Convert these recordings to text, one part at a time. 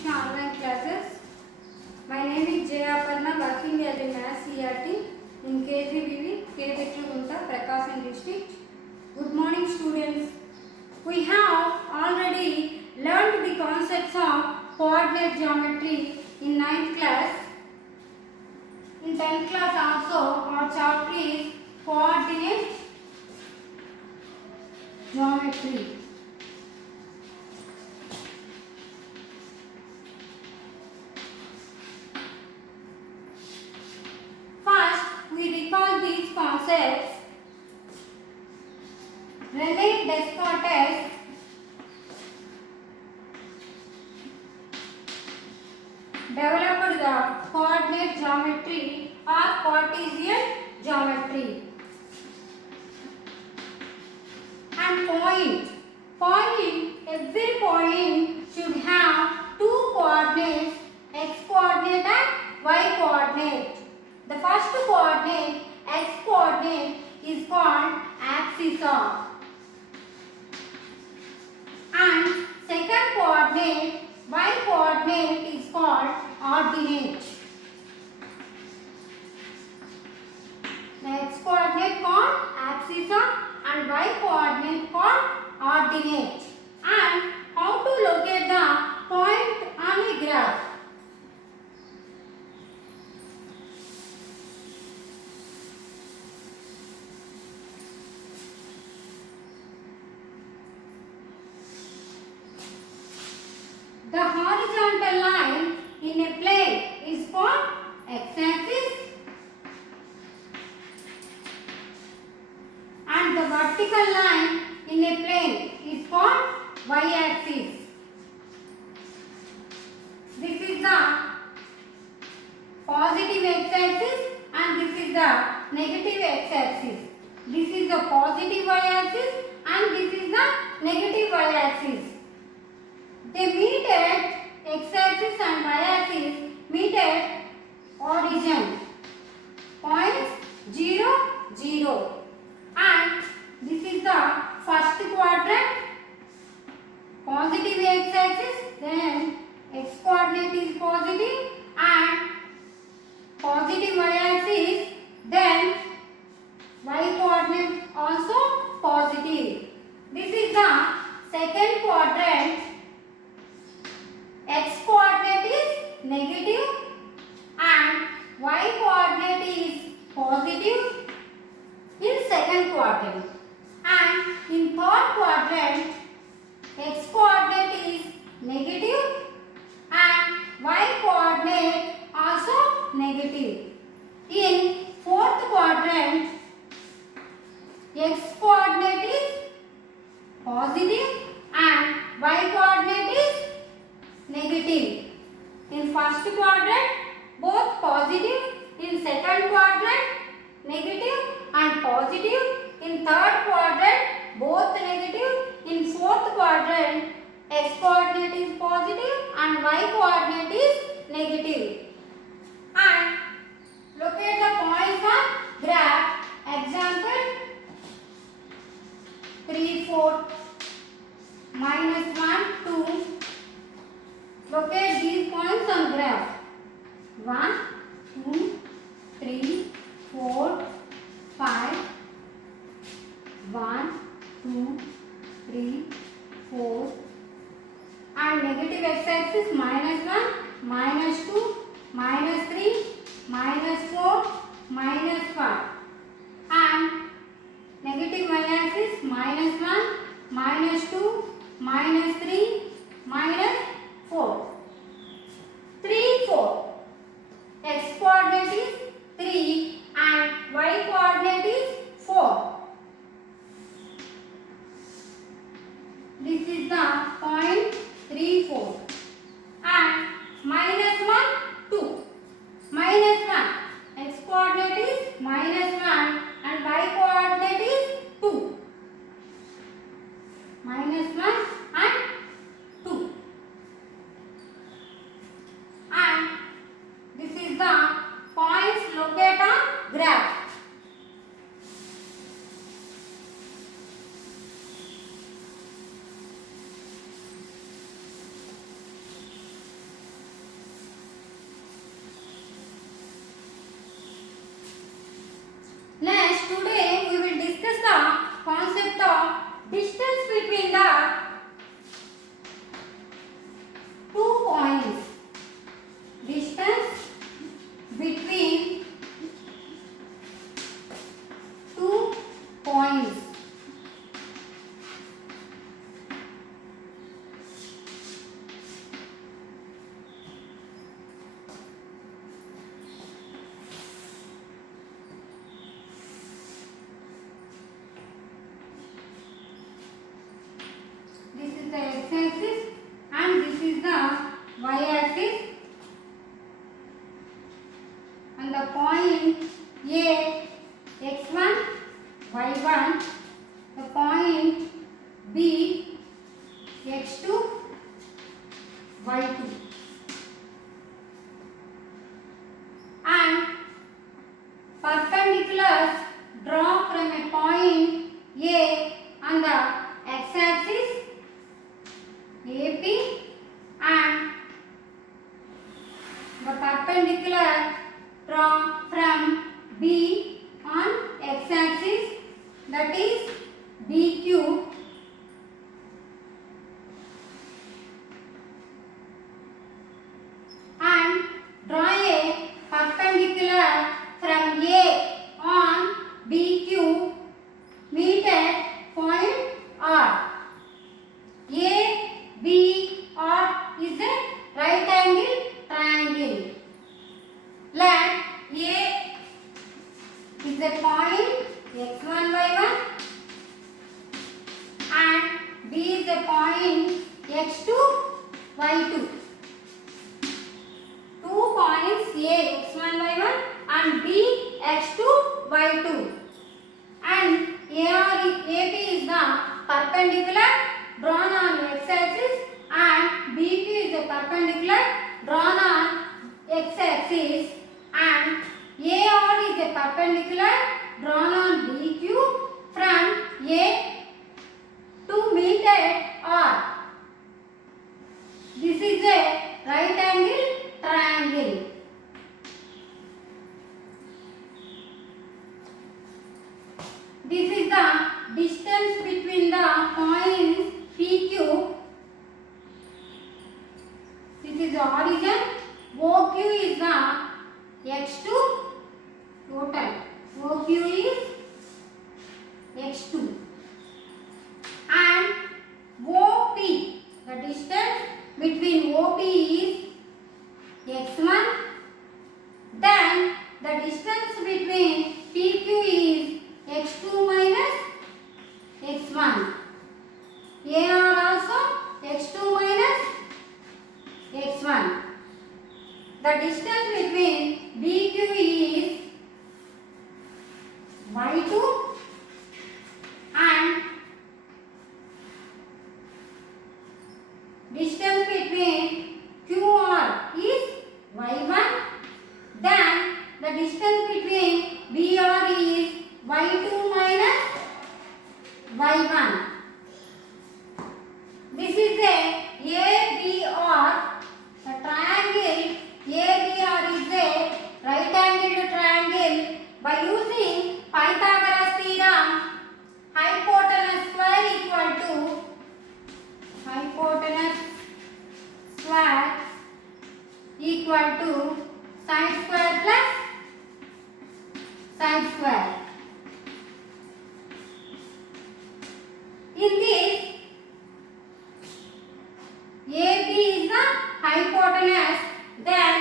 Siksha online classes. My name is J. Aparna, working as a math CRT in KGBV, KGBV, Prakasam district. Good morning, students. We have already learned the concepts of coordinate geometry in 9th class. In 10th class also, our chapter is coordinate geometry. First, we recall these concepts. René Descartes developed the coordinate geometry or Cartesian geometry. And every point should have two coordinates, x coordinate and y coordinate. The first coordinate, x coordinate, is called axis of, and second coordinate, y coordinate, is called ordinate. The x coordinate called axis of and y coordinate called ordinate. And how to locate the point on a graph? The horizontal line in a plane is called x-axis, and the vertical line in a plane is called y-axis. This is the positive x-axis and this is the negative x-axis. This is the positive y-axis and this is the negative y-axis. They meet at x-axis and y-axis meet at origin, points 0, 0. And this is the first quadrant, positive x-axis, then x coordinate is positive and positive y-axis, then y coordinate also positive. This is the second quadrant, x coordinate is negative and y coordinate is positive in second quadrant, and in third quadrant x coordinate is negative and y coordinate also negative. In fourth quadrant x coordinate is positive and y coordinate is negative. In first quadrant both positive, in second quadrant negative and positive, in third quadrant both negative, in fourth quadrant x coordinate is positive and y coordinate is negative. And locate the points on graph. Example 3, 4, -1, 2. Locate these points on graph. 1, 2, 3, 4, 5. 1, 2, 3, 4. And negative x-axis -1, -2, -3, -4, -5. And negative y-axis -1, -2, -3, -4. 3, 4. X coordinate is 3 and y coordinate is 4. This is the point 3, 4. And -1, 2. -1. X coordinate is -1 and y coordinate is 2. -1 and y2. And perpendiculars draw from a point A on the x-axis AP, and the perpendicular drawn from B on x-axis, that is BQ, and draw a perpendicular from A on BQ meet at point R. A, B, R is a right angle triangle. Let A is a point x1, y1 and B is a point x2, y2. 2 points A x1, y1 and B x2, y2. And AB is the perpendicular drawn on x-axis and BQ is a perpendicular drawn on x-axis, and AR is a perpendicular drawn on BQ from A to meet at R. This is a right angle triangle. This is the distance between the points PQ. This is the origin. OQ is the x2 total. OQ is x2. And OP, the distance between OP is x1. Then the distance between PQ is x2 minus x1. AR also x2 minus x1. The distance between BQ is y2 and distance between QR is y1. Then the distance between BR is y2 minus y1. This is a ABR. The triangle ABR is a right angled triangle. By using Pythagoras theorem, hypotenuse square equal to sine square plus sine square. In this, AB is the hypotenuse, then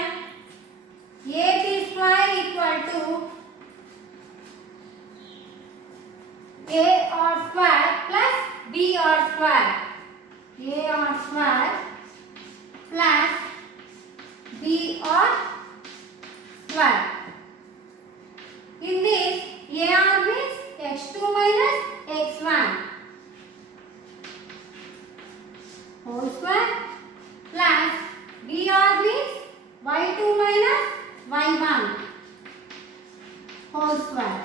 AB square equal to AR square plus BR square. AR square plus BR square. In this, AR means x2 minus x1 whole square plus BR means y2 minus y1 whole square.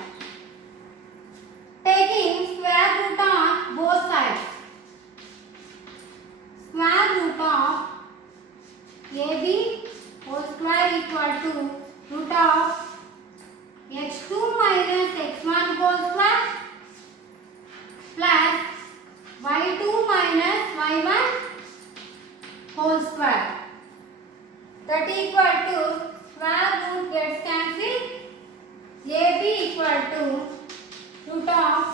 Taking square root on both sides. Square root of AB whole square equal to root of x2 minus x1 whole square plus y2 minus y1 whole square. That equal to square root gets cancelled. AB equal to root of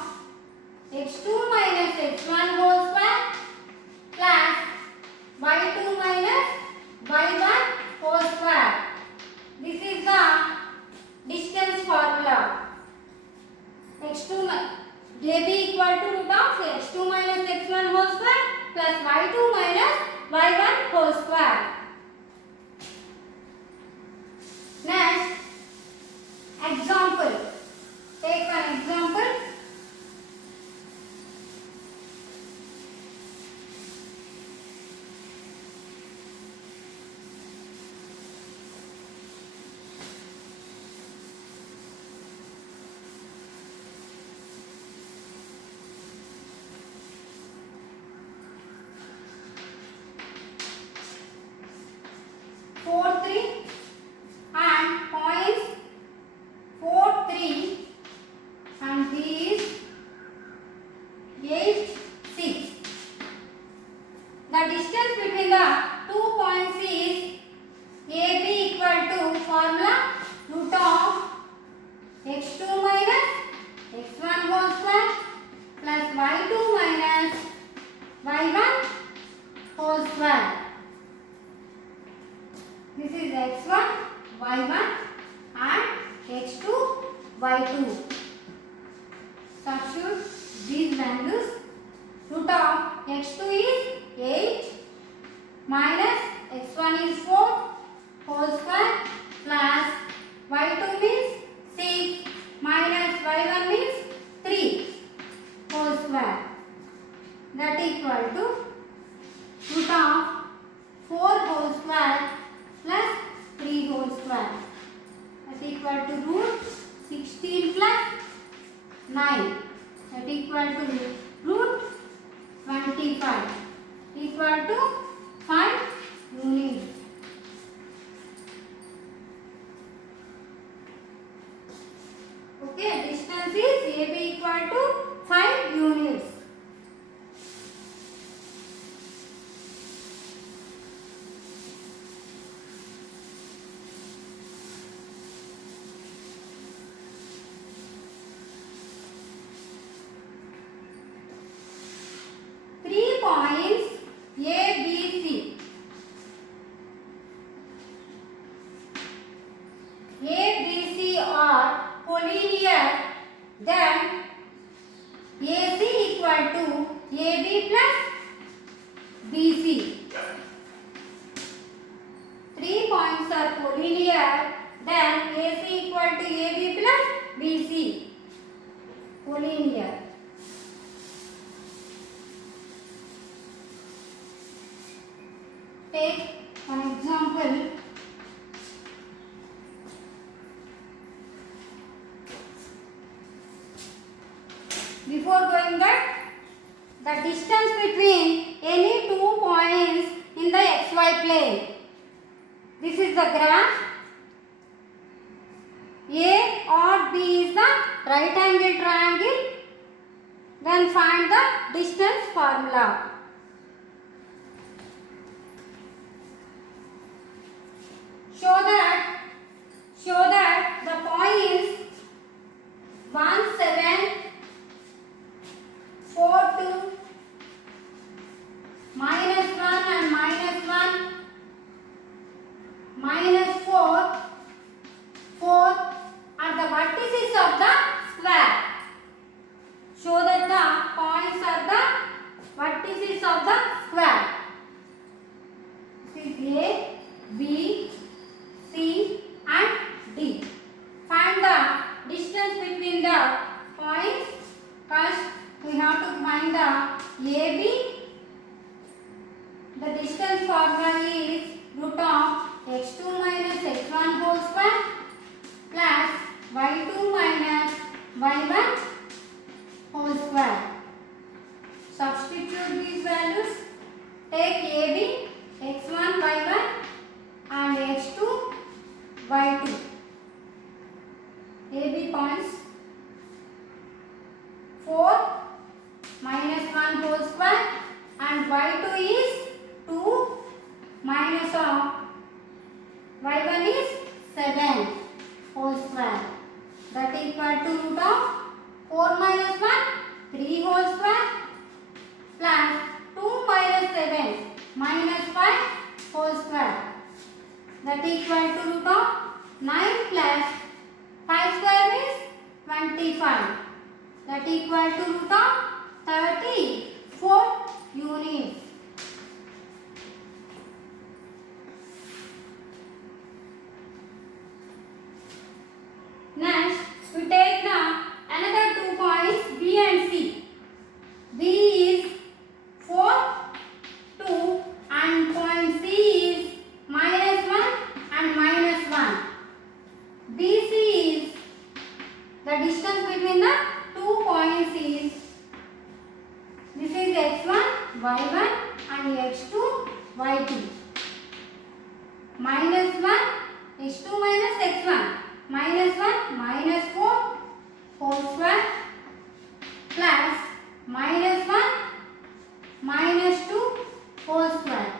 x2 minus x1 whole square plus y2 minus y1 whole square. This is the distance formula. x2 AB equal to root of x2 minus x1 whole square plus y2 minus y1 whole square. Next, example. Take one example. This is x1, y1 and x2, y2. Substitute these values. Root of x2 is 8 minus x1 is 4 whole square plus y2 means 6 minus y1 means 3 whole square. That equal to root of 4 whole square plus 3 whole square. That equal to root 16 plus 9. That equal to root 25. Equal to 5 units. Okay, distance is AB equal to 5 units. Points A, B, C. A, B, C are collinear, then AC equal to AB plus BC. 3 points are collinear, then AC equal to AB plus BC. Collinear. Take an example. Before going that, the distance between any 2 points in the xy plane. This is the graph. A or B is the right angle triangle. Then find the distance formula. Show that the points 1, 7, 4, 2, minus 1 and minus 1, minus 4, 4 are the vertices of the square. Show that the points are the vertices of the square. This is A, B, C and D. Find the distance between the points. First, we have to find the AB. The distance formula is root of x2 minus x1 whole square plus y2 minus y1 whole square. Substitute these values. Take AB, x1, y1 and x2, y2. AB points 4 minus 1 whole square and y2 is 2 minus of y1 is 7 whole square. That equal to root of 4 minus 1 3 whole square plus 2 minus 7 minus 5 whole square. That equal to root of 9 plus 5 square is 25. That equal to root of 34 units. Next, we take the another 2 points B and C. B is 4, 2 and point C is minus 1 and minus 1. BC is the distance between the 2 points is, this is x1, y1 and x2, y2. Minus 1, x2 minus x1. Minus 1, minus 4 whole square plus minus 1, minus 2 whole square.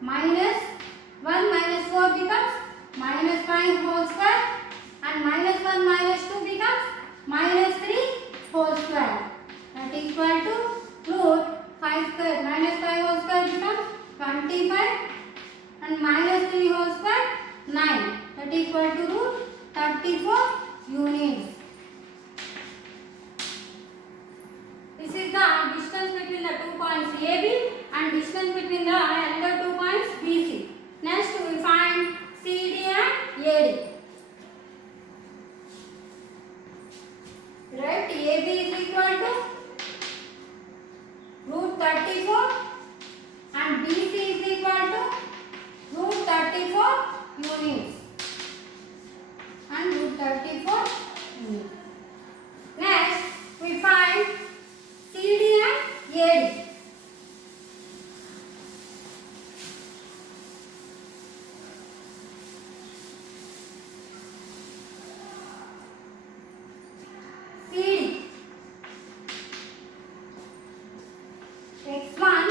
Minus 1 minus 4 becomes minus 5 whole square and minus 1 minus 2 becomes minus 3 whole square. That equal to root 5 square minus 5 whole square becomes 25 and minus 3 whole square 9. That is equal to root 34 units. This is the distance between the 2 points AB and distance between the another 2 points BC. Next we find CD and AD. Right, AB is equal to root 34 and BC is equal to root 34 units and root 34 units. Next we find CD and AD. CD x1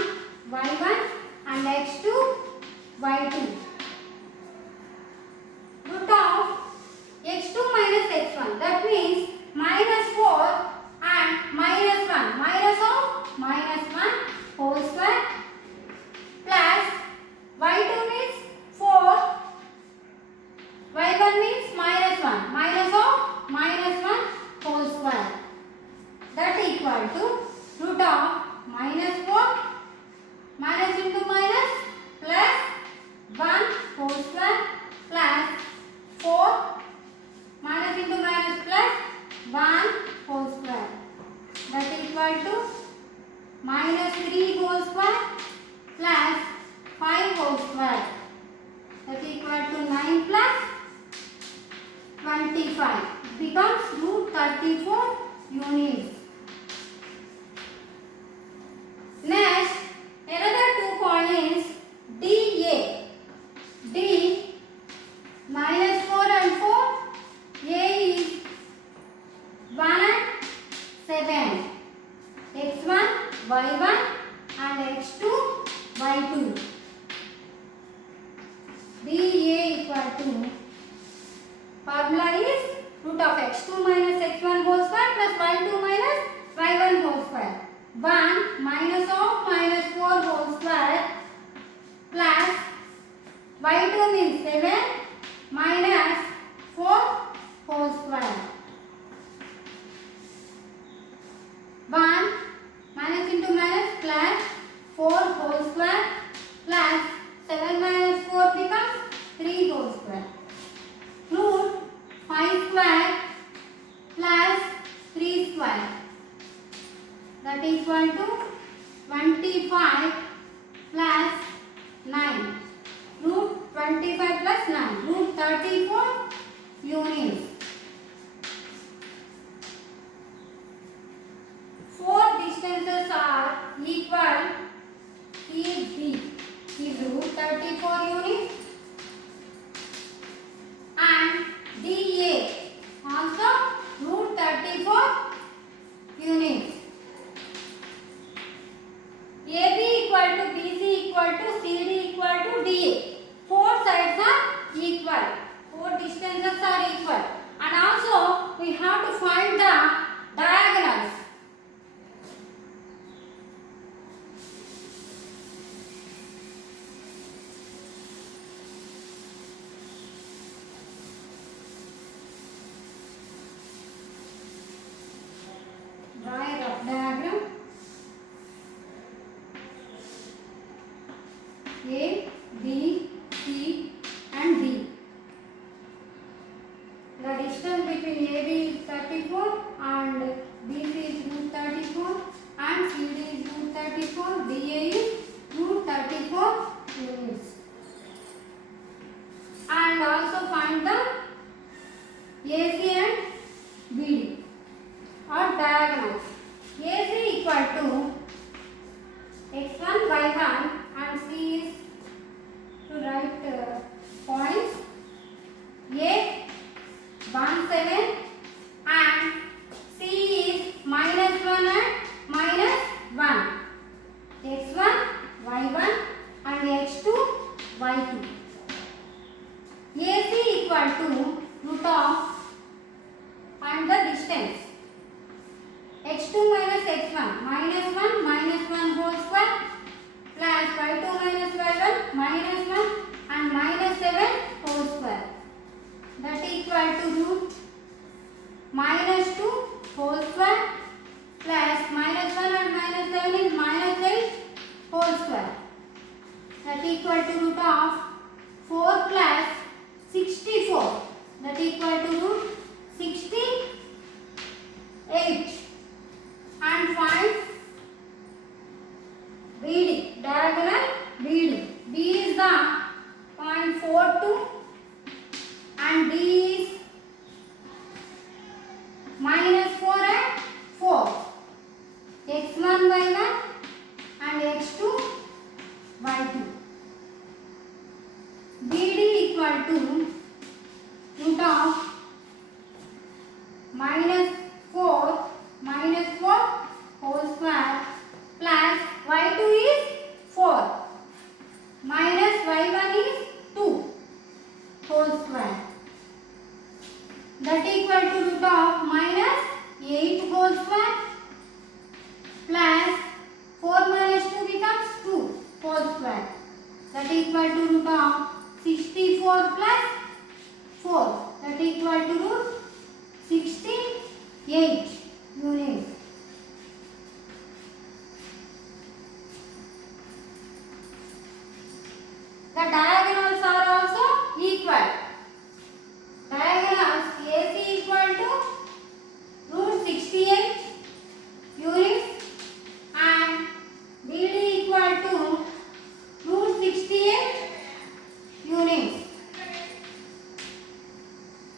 y1 and x2 y2. Root of x2 minus x1, that means minus 4 and minus 1, minus of minus 1 whole square plus y2 means 4, y1 means minus 1, minus of minus 1 whole square. That equal to root of minus 4 minus into minus plus 1 whole square plus 4 minus into minus plus 1 whole square. That equal to minus 3 whole square plus 5 whole square. That equal to 9 plus 25. Becomes root 34 units. Next, another 2 points DA. D minus 4 and 4. A is 1 and 7. X1, Y1 and X2, Y2. DA equal to, formula is root of x2 minus x1 whole square plus y2 minus y1 whole square. 1 minus of minus 4 whole square plus y2 means 7 minus 4 whole square. 1 minus into minus plus 4 whole square plus 7 minus 4 becomes 3 whole square. Root 5 square plus 3 square. That is equal to 25 plus 9. Root 25 plus 9. Root 34 units. 4 distances are equal. CB is root 34 units and DA also root 34 units. AB equal to BC equal to CD equal to DA. 4 sides are equal. 4 distances are equal. And also we have to find the diagonals. Draw a rough diagram. A, B, C and D. The distance between AB is 34 and BC is root 34 and CD is root 34, DA is root 34 units. And also find the AC and BD or diagonals. AC equal to x1, y1 and C is to write that equal to root of 4 plus 64 that equal to root 68 and find BD diagonal BD. B is the 0.42 and D is minus 4 and 4. x1 by 1 and x2 by 2. BD equal to root of minus 4 whole square plus y2 is 4 minus y1 is 2 whole square that equal to root of minus 8 whole square plus 4 minus 2 becomes 2 whole square that equal to root of 64 plus 4 that equal to root 68 units. The diagonals are also equal. Diagonals AC equal to root 68 units and BD equal to root 68 units.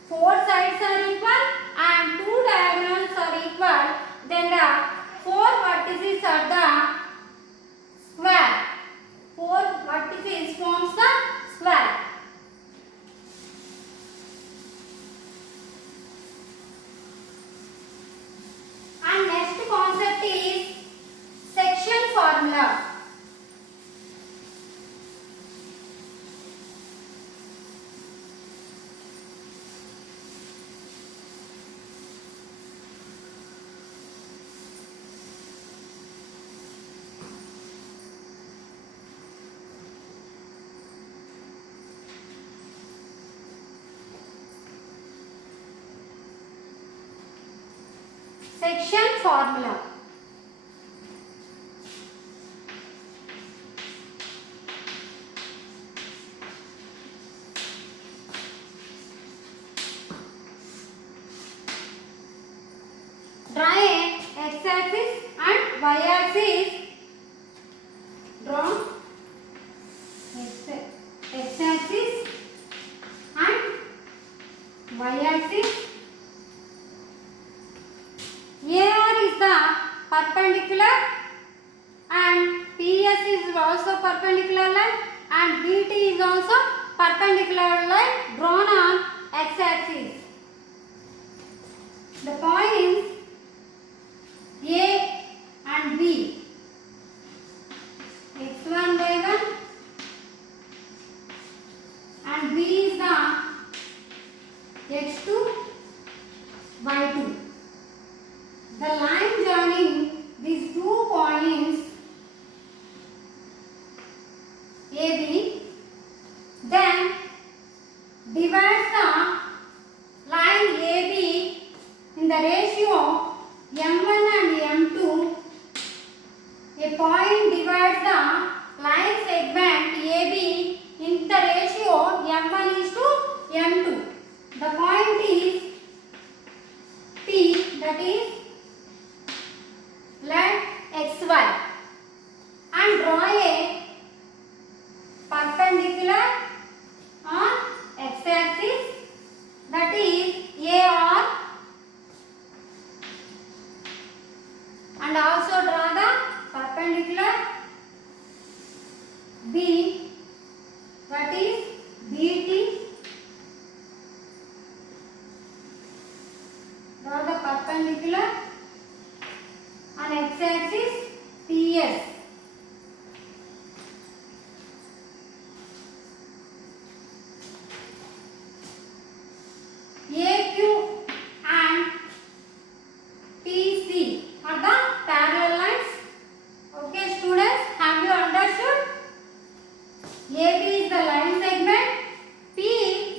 4 sides are equal and 2 diagonals are equal. Then the 4 vertices are the square. 4 vertices forms the square. And next concept is section formula. Section formula. Draw a x-axis and y-axis. Draw x-axis and y-axis. AR is the perpendicular and PS is also perpendicular line and BT is also perpendicular line drawn on x-axis. The points A and B, x1 by 1 and B is the x2 by 2. The line joining these 2 points AB then divides the line AB in the ratio M1 and M2. A point divides the line segment AB in the ratio M1 is to M2. The point is P, that is let XY, and draw a perpendicular on x-axis, that is AR, and also draw the perpendicular B, that is BT. Draw the perpendicular on x-axis PS. AQ and PC are the parallel lines. Okay students, have you understood? AB is the line segment. P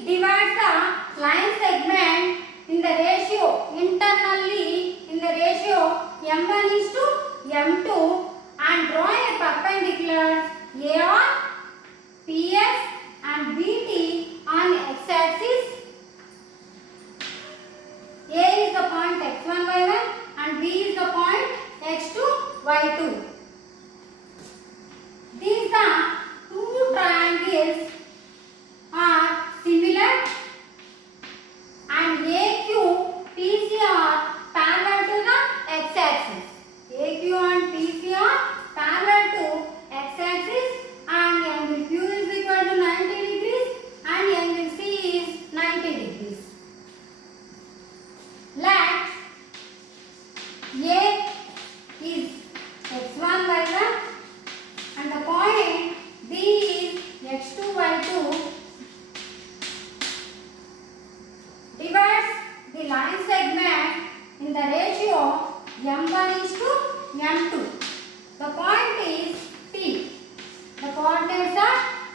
divides the line segment in the ratio, internally in the ratio M1 is to M2, and draw a perpendicular AR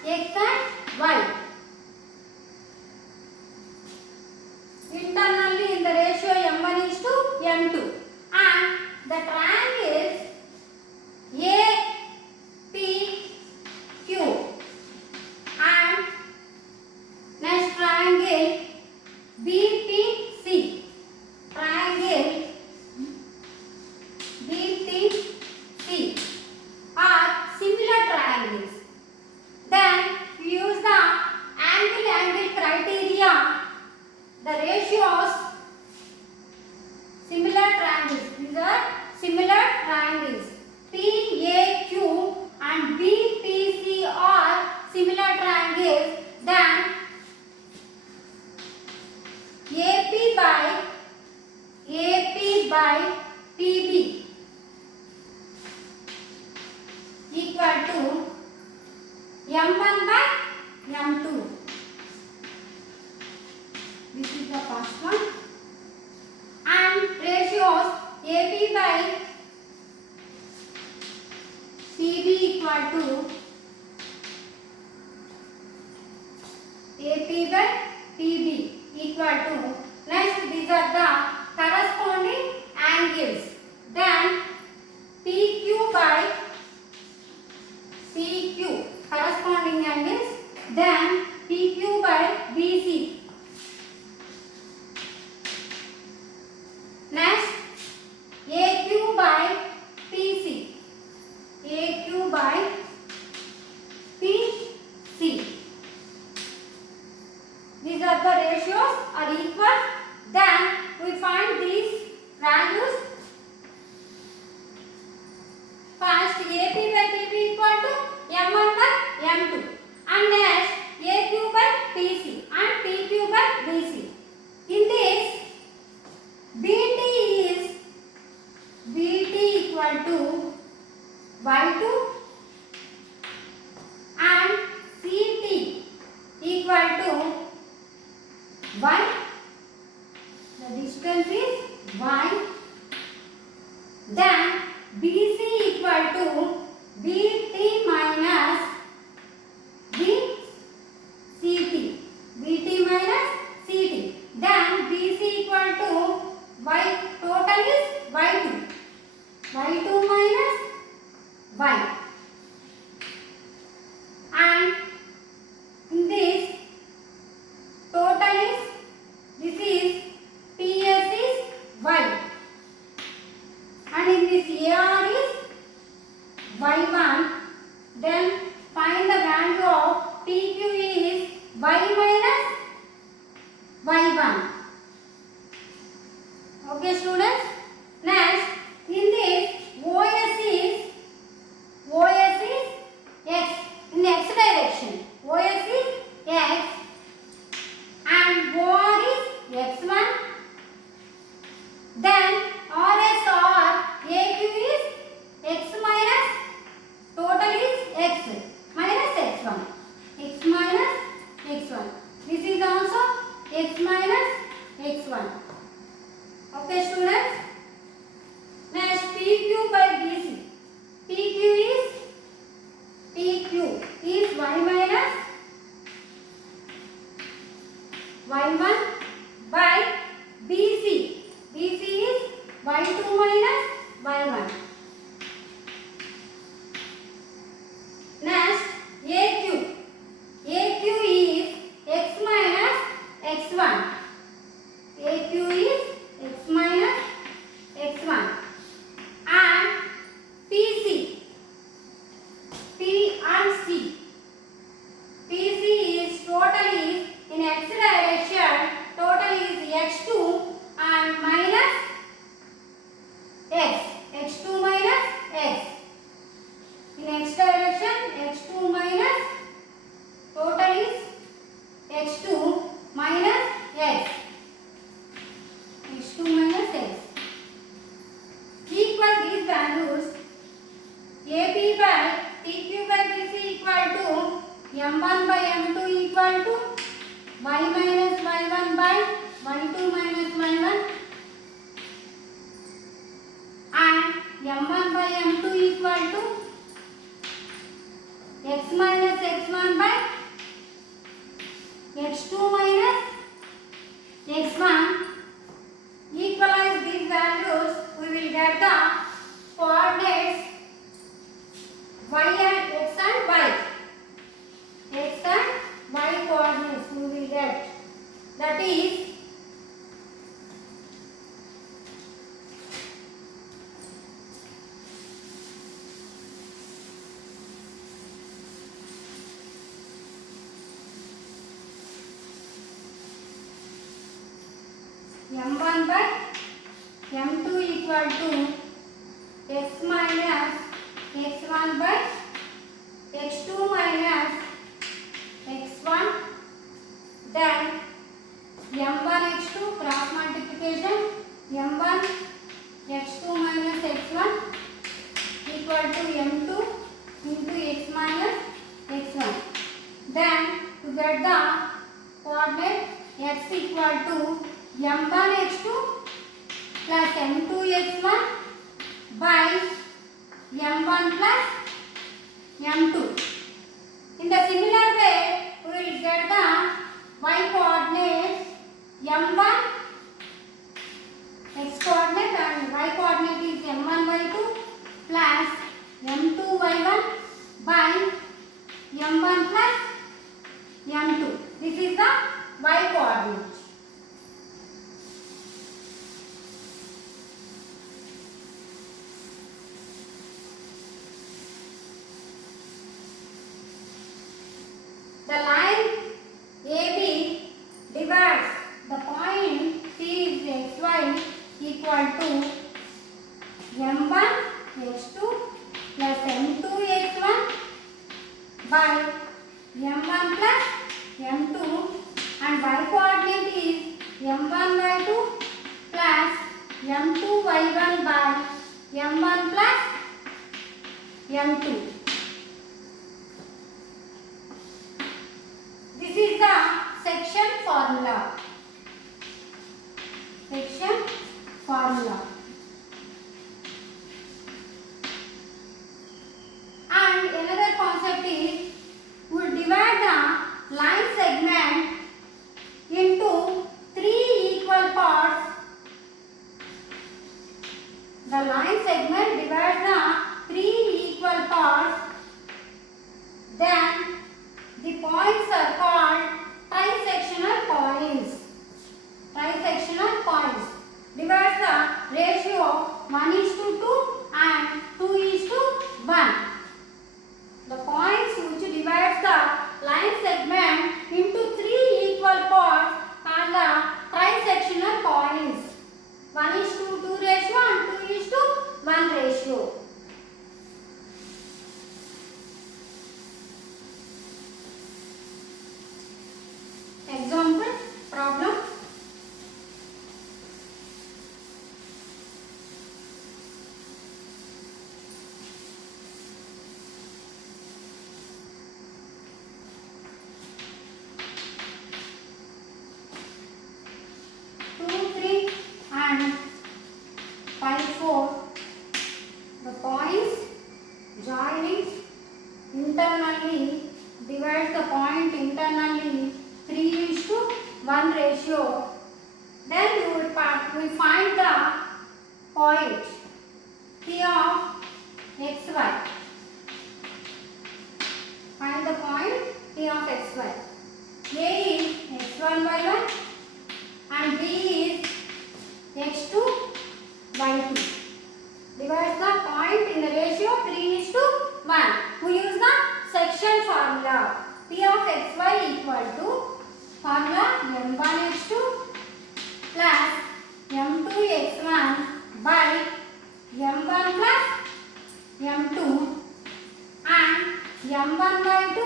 x and y. Internally in the ratio m1 is to m2, and the triangles A, P, Q and next triangle BPC. Triangle BPC are similar triangles. Then we use the angle criteria. The ratios similar triangles. These are similar triangles. PAQ and BPC are similar triangles. Then AP by PB equal to M1 by M2. This is the first one. And ratios AP by PB equal to AP by PB equal to, next these are the corresponding angles. Then PQ by PQ corresponding angles. Then PQ by BC. Next AQ by PC. AQ by PC. These are the ratios are equal. Then we find these values. First AP by PB equal to M1 by M2, and next AQ by PC and PQ by BC. In this BT equal to Y2 and CT equal to Y. The distance is Y. Then BC equal to BT minus BCT. BT minus CT. Then BC equal to Y. Total is Y2. Y2 minus Y. And in this total is, this is PS is Y. And in this AR is Y1. Then find the value of PQ is Y minus Y1. Okay students. Next in this OS is X in X direction. OS is X and OR is X1. Then RS or AQ is X minus, total is X minus X1. X minus X1. This is also X minus X1. Okay students. Next PQ by BC. PQ is Y minus Y1 by BC. BC is Y2 minus Y1. Next AQ. AQ is X minus X1. AQ is X minus X1. And PC. P and C. PC is total is in X direction. Total is X2 and minus X. X2 minus X. In X direction, X2 minus, total is X2 minus X. X2 minus X. Equal these values. AP by PQ by BC equal to M1 by M2 equal to Y minus Y1 by Y2 minus Y1. And M1 by M2 equal to X minus X1 x1 by x2 minus x1. Equalize these values, we will get the coordinates y and x and y. X and y coordinates we will get. That is m1 by m2 equal to x minus x1 by x2 minus x1. Then m1 x2 cross multiplication, m1 x2 minus x1 equal to m2 into x minus x1. Then to get the coordinate x equal to m1 x2 plus m2 x1 by m1 plus m2. In the similar way, we will get the y coordinate m1 x coordinate and y coordinate is m1 y2 plus m2 y1 by m1 plus m2. This is the y coordinate. The line AB divides the point C is xy equal to m1 x2 plus m2 x1 by m1 plus m2, and y coordinate is m1 y2 plus m2 y1 by m1 plus m2. This is the section formula. Section formula. And another concept is we divide the line segment into three equal parts. The line segment divides the three equal parts. Then the points are called trisectional points. Trisectional points divides the ratio 1:2 and 2:1. The points which divides the line segment into three equal parts are the trisectional points. 1:2 ratio and 2:1 ratio. Example problem. Two, 3 and 5, 4. The points joining internally divides the point internally 3:1 ratio. Then we find the point P of xy. Find the point P of xy. A is x1 y1 and B is x2 y2. Divides the point in the ratio 3:1. We use the section formula. P of xy equal to formula m1 x2 plus m2 x1 by m1 plus m2 and m1 y2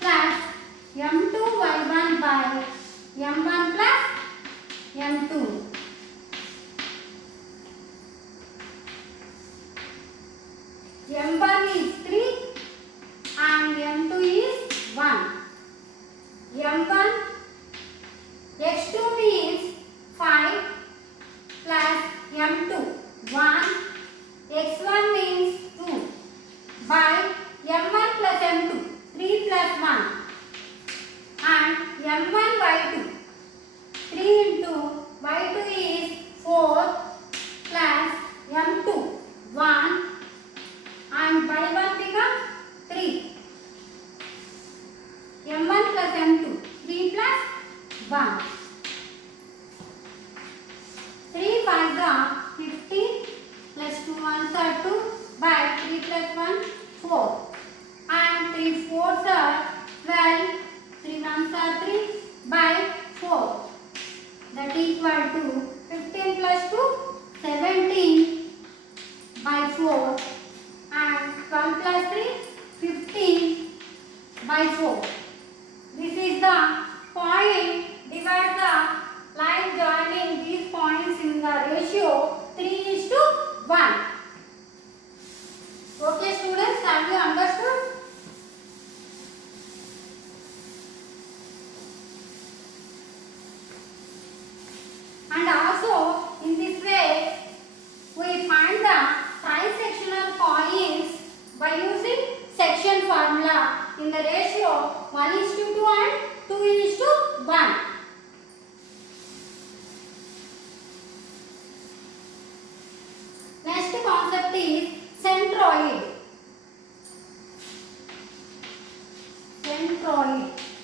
plus m2 y1 by m1 plus m2. m1 is 3 and m2 is 1. m1 x2 means 5 plus m2 1, x1 means 2 by m1 plus m2 3 plus also. This is the point. Divide the line joining these points in the ratio 3:1. Okay students, have you understood? And also in this way we find the trisectional coins by using section formula in the ratio 1:2 and 2:1. Next concept is centroid. Centroid.